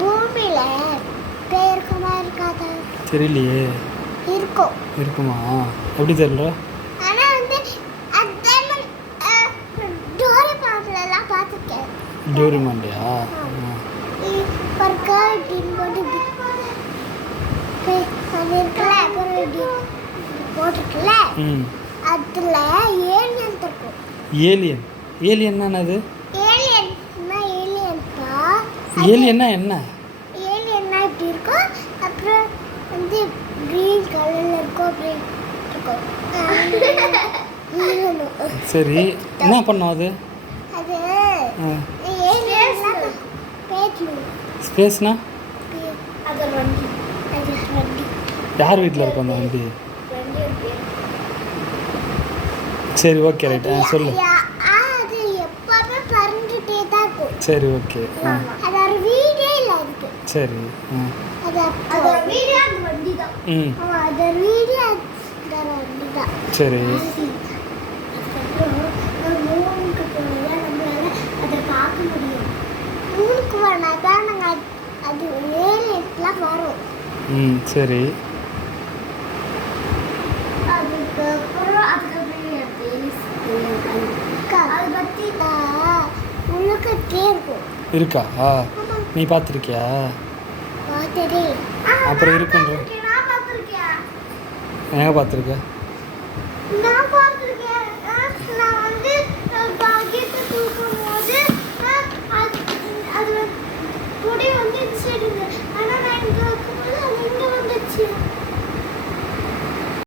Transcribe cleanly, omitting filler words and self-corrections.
பூமியில பேருக்குமா இருக்காதா? தெரியலையே. இருக்குமா? எப்படி தெரியல? ஆனா வந்து டோரேமான்லாம் பார்த்துருக்கேன். டோரேமான்லையா? ஒரு கார்டு போட்டு அது இருக்குல்ல, போட்டிருக்குல்ல, அதுல ஏலியன் இருக்கும். ஏலியன்னா என்னது? ஏலியன்ப்பா. ஏலியன்னா என்ன? ஏலியன்னா இப்படி இருக்கும். அப்புறம் வந்து கிரீன் கலர்ல இருக்கும். சரி, என்ன பண்ணும் அது? அது ஸ்பேஸ்னா? அது வண்டி. யார் வீட்டில் இருக்கும் அந்த வண்டி? சரி, ஓகே, ரைட். சொல்லு. அது எப்பவுமே பறந்துட்டே தான் இருக்கும். சரி, ஓகே. அது ஒரு வீடே இல்லை அதுக்கு. சரி. அது ஒரு வீடே அந்த வண்டி தான். அது ஒரு வீடே அந்த வண்டி தான். சரி. மூணுக்கு போனால் நம்மளால அதை பார்க்க முடியும். மூணுக்கு போனால் தான் நாங்கள் அது ஏலியன்ஸ்லாம் வரும். சரி. அதுக்கப்புறம் அதை பற்றி முழுக்கே இருக்கும். இருக்கா? நீ பார்த்துருக்கியா? பார்த்ததே. அப்புறம் இருக்குன்ற நான் பார்த்துருக்கேன். எங்கே பார்த்துருக்க? நான் பார்த்துருக்கேன். நான் வந்து பாக்கெட்டு தூக்கும் போது அது கொடி வந்து இந்த சைடு